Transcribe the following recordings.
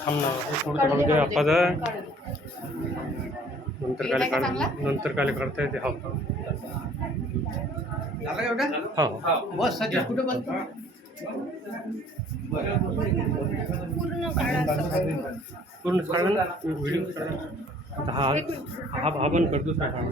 थांब ना पुढे काढू दे आपण नंतर काय करता येते. हा हा बस सध्या कुठं बंद पूर्ण काढा ना व्हिडिओ काढा. हा बंद कर दुसरा काढा.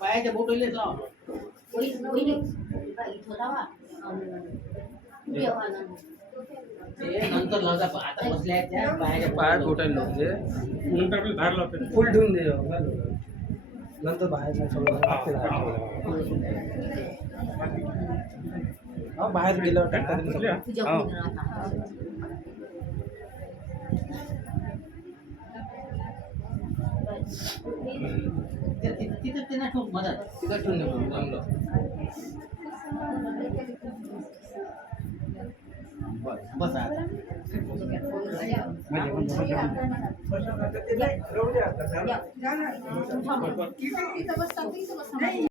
पायाच्या बोटलेच लाव नंतर लावता आता बसल्या त्या पायाच्या पायात बोटायला लावते नंतर आपल्याला बाहेर लावते. फुल ठेवून दे नंतर बाहेर बाहेर गेल्यावर तिथं ते नाही मदत तिथं ठेवून चांगलं बस आता